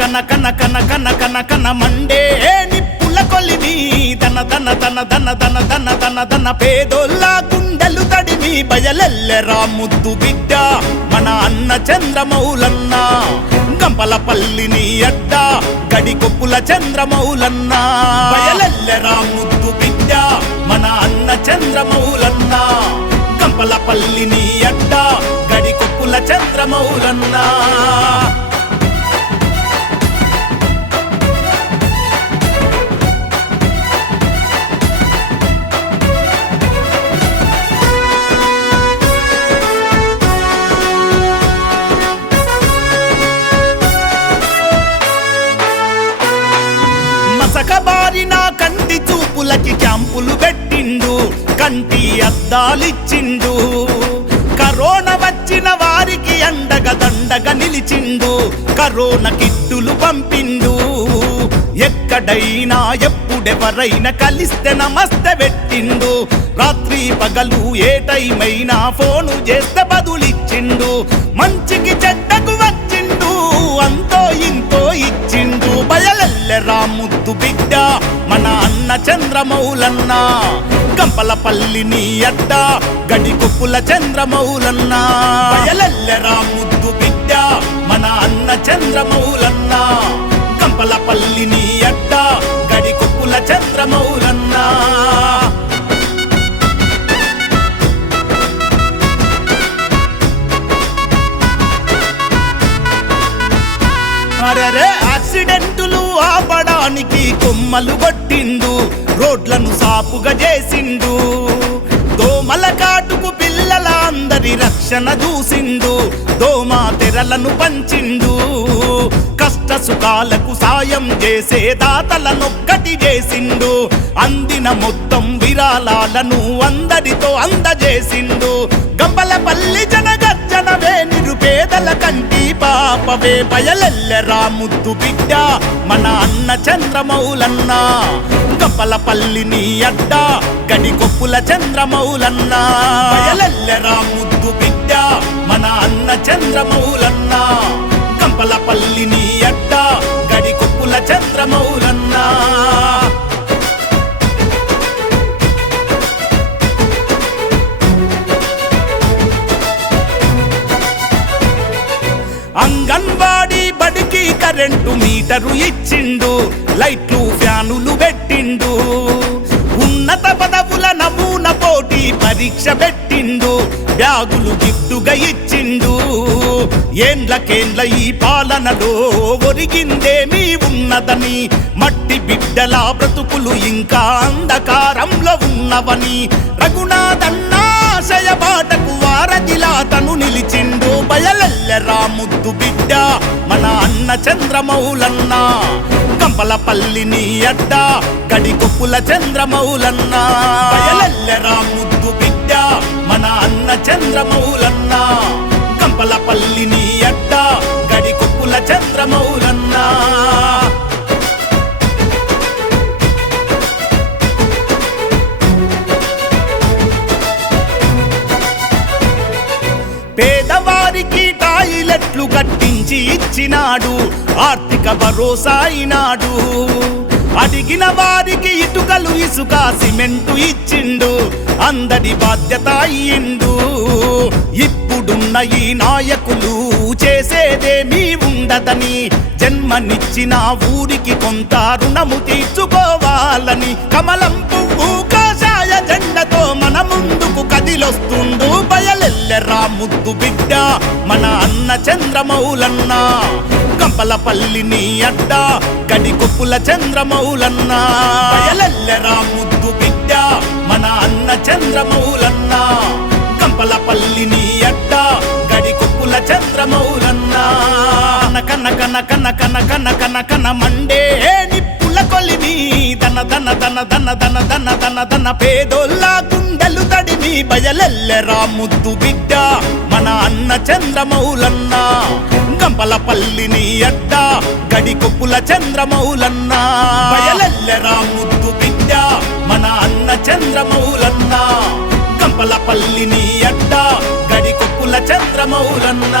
కన కన కన కన కన కన మండే నిప్పుల కొలిమి దన దన దన దన దన దన దన దన పేదోళ్ళ గుండెలు తడిమి బయలెల్లెరా ముద్దు బిడ్డ మన అన్న చంద్రమౌళన్న గంపలపల్లిని అడ్డ గడికొప్పుల చంద్రమౌళన్న బయలెల్లెరా ముద్దు బిడ్డ మన అన్న చంద్రమౌళన్న గంపలపల్లిని అడ్డ గడికొప్పుల చంద్రమౌళన్న మసకబారిన కంటి చూపులకి క్యాంపులు పెట్టిండు కంటి అద్దాలిచ్చిండు కరోనా వచ్చిన వారికి అండగా దండగా నిలిచిండు కరోనా కిట్టులు పంపిండు ఎక్కడైనా ఎప్పుడెవరైనా కలిస్తే నమస్తే పెట్టిండు రాత్రి పగలు ఏ టైమైనా ఫోను చేస్తే బదులిచ్చిండు మంచికి చెడ్డకు వచ్చిండు అంతో ఇంతో ఇచ్చిండు బయలెల్లెరా ముద్దు బిడ్డ మన అన్న చంద్రమౌళన్న గంపలపల్లిని అడ్డ గడికొప్పుల చంద్రమౌళన్న బయలెల్లెరా ముద్దు బిడ్డ మన అన్న చంద్రమౌళన్న గంపలపల్లిని అడ్డ గడికొప్పుల చంద్రమౌళన్న అరెరే యాక్సిడెంటులు ఆపడానికి కొమ్మలు కొట్టిండు రోడ్లను సాపుగా చేసిండు దోమల కాటుకు పిల్లల అందరి రక్షణ చూసిండు దోమ తెరలను పంచిండు కష్ట సుఖాలకు సాయం చేసే దాతలనొక్కటి చేసిండు అందిన మొత్తం విరాళాలను అందరితో అందజేసిండు గంపలపల్లి జనగర్జనవే నిరుపేదల కంటి పాపవే బయలెల్లెరా ముద్దు బిడ్డ మన అన్న చంద్రమౌళన్న గంపలపల్లిని అడ్డ గడికొప్పుల చంద్రమౌళన్న బయలెల్లెరా ముద్దు బిడ్డ మన అన్న చంద్రమౌళన్న గంపలపల్లిని అడ్డ గడికొప్పుల చంద్రమౌళన్న అంగన్వాడీ బడికి కరెంటు మీటరు ఇచ్చిండు లైట్లు ఫ్యానులు పెట్టిండు ఉన్నత పదవుల నమూన పోటీ పరీక్ష పెట్టిండు బ్యాగులు గిఫ్టుగా ఇచ్చిండు ఏండ్లకేండ్ల ఈ పాలనలో ఒరిగిందేమీ ఉన్నదని మట్టి బిడ్డల బ్రతుకులు ఇంకా అంధకారంలో ఉన్నవని రఘునాథన్నాశయ బాటకు వారధిలా తను నిలిచిండు బయలెల్లెరా ముద్దు బిడ్డ మన అన్న చంద్రమౌళన్న గంపలపల్లిని అడ్డ గడికొప్పుల చంద్రమౌళన్న బయలెల్లెరా ముద్దు బిడ్డ మన అన్న చంద్రమౌళన్న గంపలపల్లిని అడ్డ గడికొప్పుల చంద్రమౌళన్న పేదవారికి టాయిలెట్లు కట్టించి ఇచ్చినాడు ఆర్థిక భరోసా అయినాడు అడిగిన వారికి ఇటుకలు ఇసుక సిమెంటు ఇచ్చిండు అందరి బాధ్యత అయ్యిండు ఇప్పుడున్న ఈ నాయకులు చేసేదేమీ ఉండదని జన్మనిచ్చిన ఊరికి కొంత రుణము తీర్చుకోవాలని కమలం పువ్వు కాషాయ జెండతో మన ముందుకు కదిలొస్తుండు బయలెల్లెరా ముద్దు బిడ్డ మన అన్న చంద్రమౌళన్న గంపలపల్లిని అడ్డ గడికొప్పుల చంద్రమౌళన్న బయలెల్లెరా ముద్దు బిడ్డ మన అన్న చంద్రమౌళన్న గంపలపల్లిని అడ్డ గడికొప్పుల చంద్రమౌళన్న కన కన కన కన కన కన కన మండే నిప్పుల కొలిమి దన దన దన దన దన దన దన దన పేదోళ్ళ గుండెలు తడిమి బయలెల్లెరా ముద్దు బిడ్డ మన అన్న చంద్రమౌళన్న గంపలపల్లిని అడ్డ గడికొప్పుల చంద్రమౌళన్న బయలెల్లెరా ముద్దు బిడ్డ మన అన్న చంద్రమౌళన్న గంపలపల్లిని అడ్డ గడికొప్పుల చంద్రమౌళన్న